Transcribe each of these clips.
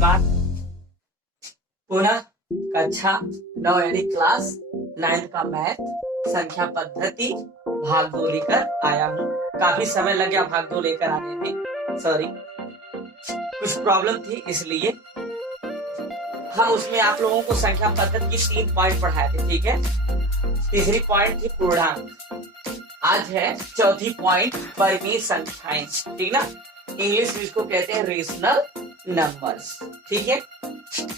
नमस्कार। पुनः कक्षा 9 यानी क्लास 9 का मैथ संख्या पद्धति भाग 2 लेकर आया हूँ। काफी समय लग गया भाग 2 लेकर आने में, सॉरी, कुछ प्रॉब्लम थी, इसलिए हम उसमें आप लोगों को संख्या पद्धति की 3 पॉइंट पढ़ाए थे। ठीक है, तीसरी पॉइंट थी पूर्णांक, आज है चौथी पॉइंट परिमेय संख्याएं। ठीक ना, इंग्लिश में इसको कहते हैं रेशनल नंबर्स। ठीक है,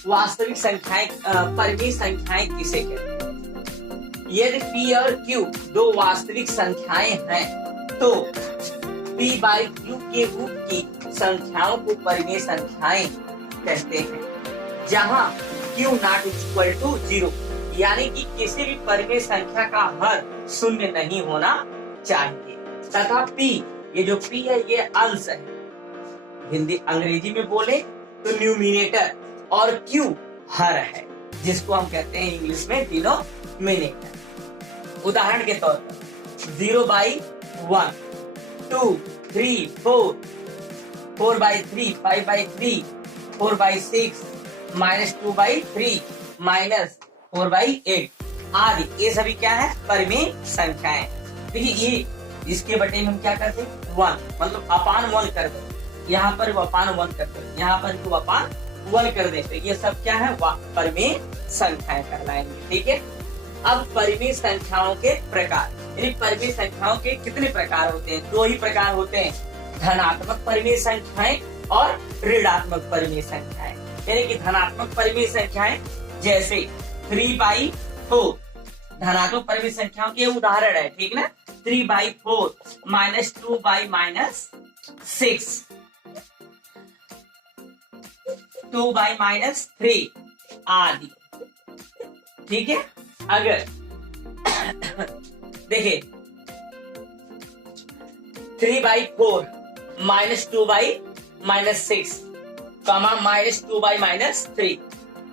वास्तविक संख्याएं, परिमेय संख्याएं किसे कहते हैं? यदि P और Q दो वास्तविक संख्याएं हैं तो P बाई Q के रूप की संख्याओं को परिमेय संख्याएं कहते हैं, जहां Q नॉट इक्वल टू 0, यानी कि किसी भी परिमेय संख्या का हर शून्य नहीं होना चाहिए, तथा P, ये जो P है ये अंश है, हिंदी अंग्रेजी में बोले तो न्यूमिनेटर, और Q हर है, जिसको हम कहते हैं इंग्लिश में डिनोमिनेटर। उदाहरण के तौर पर 0 by 1, 2, 3, 4, 4 by 3, 5 by 3, 4 by 6, -2 by 3, -4 by 8 आदि, ये सभी क्या है? परिमेय संख्याएं। देखिए ये इसके बटे में हम क्या करते हैं? 1, मतलब अपान 1 कर दो, यहाँ पर वो अपान 1 कर दो, यहाँ पर वो अपान 1 कर दे, तो ये सब क्या है? परिमेय संख्याएं कहलाएंगे। ठीक है, अब परिमेय संख्याओं के प्रकार, यानी परिमेय संख्याओं के कितने प्रकार होते हैं? 2 ही प्रकार होते हैं, धनात्मक परिमेय संख्याएं और ऋणात्मक परिमेय संख्याएं। यानी कि धनात्मक परिमेय संख्याएं जैसे 3 बाई 4 धनात्मक परिमेय संख्याओं के उदाहरण है। ठीक ना, 3 बाई 4, -2 बाई -6, 2 बाई -3 आदि। ठीक है, अगर देखिए 3 बाई 4, -2 बाई -6, -2 बाई -3,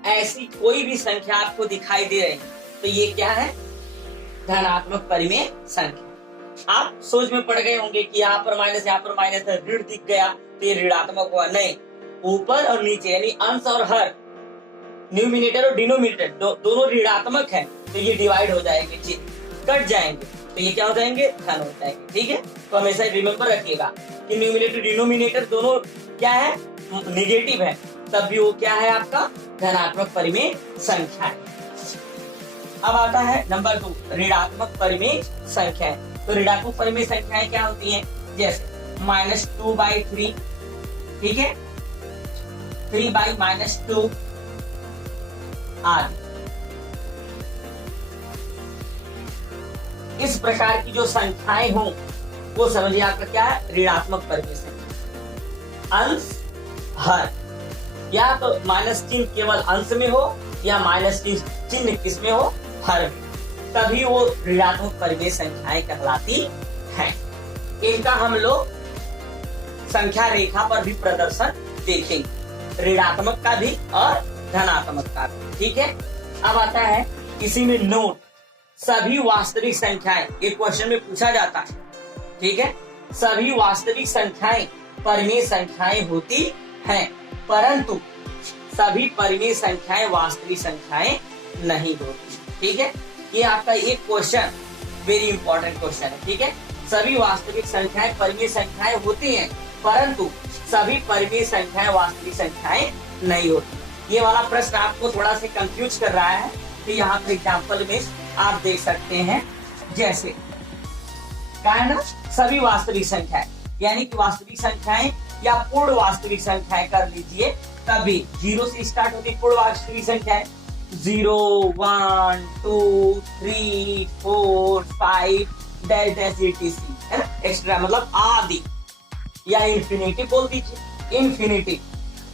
ऐसी कोई भी संख्या आपको दिखाई दे रही, तो ये क्या है? धनात्मक परिमेय संख्या। आप सोच में पड़ गए होंगे कि यहाँ पर माइनस, यहाँ पर माइनस है, ऋण दिख गया तो ये ऋणात्मक हुआ। नहीं, ऊपर और नीचे यानी अंश और हर, न्यूमिनेटर और डिनोमिनेटर दोनों ऋणात्मक है, तो ये डिवाइड हो जाएंगे, कट जाएंगे, तो ये क्या हो जाएंगे? धन हो जाएंगे। ठीक है, तो हमेशा रिमेम्बर रखिएगा कि न्यूमिनेटर डिनोमिनेटर दोनों क्या है? निगेटिव है, तब भी वो क्या है? आपका धनात्मक परिमेय संख्या है। अब आता है नंबर 2, ऋणात्मक परिमेय संख्याएं। तो ऋणात्मक परिमेय संख्याएं क्या होती हैं? जैसे -2 बाई 3, ठीक है, 3 बाई -2 आदि। इस प्रकार की जो संख्याएं हो वो समझिए आपका क्या है? ऋणात्मक परिमेय संख्या। अंश हर, या तो माइनस चिन्ह केवल अंश में हो या माइनस चिन्ह किसमें हो? हर में, तभी वो ऋणात्मक परिमेय संख्याएं कहलाती हैं। इनका हम लोग संख्या रेखा पर भी प्रदर्शन देखेंगे, ऋणात्मक का भी और धनात्मक का भी। ठीक है, अब आता है इसी में नोट, सभी वास्तविक संख्याएं, एक क्वेश्चन में पूछा जाता है। ठीक है, सभी वास्तविक संख्याएं परिमेय संख्याएं होती हैं, परंतु सभी परिमेय संख्याएं वास्तविक संख्याएं नहीं होती। ठीक है, ये आपका एक क्वेश्चन वेरी इंपॉर्टेंट क्वेश्चन है। ठीक है, सभी वास्तविक संख्याएं परिमेय संख्याएं होती हैं, परंतु सभी परिमेय संख्याएं वास्तविक संख्याएं नहीं होती। ये वाला प्रश्न आपको थोड़ा सा कंफ्यूज कर रहा है, तो यहाँ पर एग्जाम्पल में आप देख सकते हैं, जैसे क्या है ना, सभी वास्तविक संख्याएं, यानी कि वास्तविक संख्याएं या पूर्ण वास्तविक संख्याएं कर लीजिए, तभी 0 से स्टार्ट होती पूर्ण वास्तविक संख्याएं, 0, 1, 2, 3, 4, 5 डैश डैश etc, है ना, एक्स्ट्रा मतलब आदि, या इन्फिनिटी बोल दीजिए, इन्फिनिटी।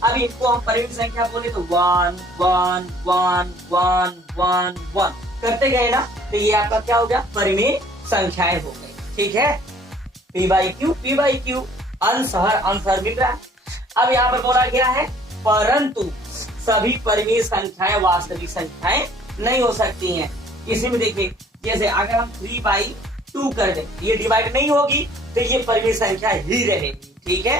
अब इनको हम परिमेय संख्या बोले तो 1, 1, 1, 1, 1, 1 करते गए ना, तो ये आपका क्या हो गया? परिमेय संख्याएं हो गई। ठीक है, P बाई Q, अंश हर मिल रहा है। अब यहाँ पर बोला गया है परंतु सभी परिमेय संख्याएं वास्तविक संख्याएं नहीं हो सकती हैं। इसी में देखिए, जैसे अगर हम 3 बाई 2 कर दें, ये डिवाइड नहीं होगी, तो ये परिमेय संख्या ही रहेगी। ठीक है,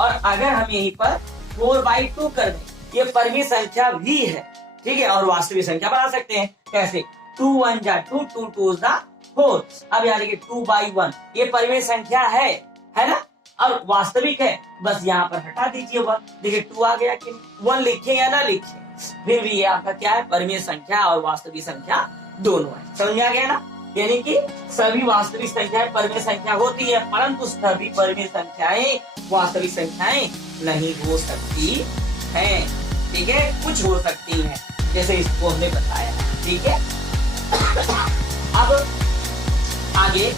और अगर हम यहीं पर 4/2 कर दें, ये परिमेय संख्या भी है, ठीक है, और वास्तविक संख्या बना सकते हैं। कैसे? 2 1 जा 2, 2 2 जा 4। अब यहाँ देखिए 2/1 ये परिमेय संख्या है ना, और वास्तविक है, बस यहाँ पर हटा दीजिए 1। देखिए 2 आ गया कि 1 लिखे या ना लिखे, फिर भी ये आपका क्या है, परिमेय संख्या और वास्तविक संख्या दोनों है। समझ आ गया ना? यानी कि सभी वास्तविक संख्याएं परिमेय संख्या होती है, परंतु सभी परिमेय संख्याएं वास्तविक संख्याएं नहीं हो सकती हैं, ठीक है, कुछ हो सकती हैं, जैसे इसको हमने बताया, ठीक है। अब आगे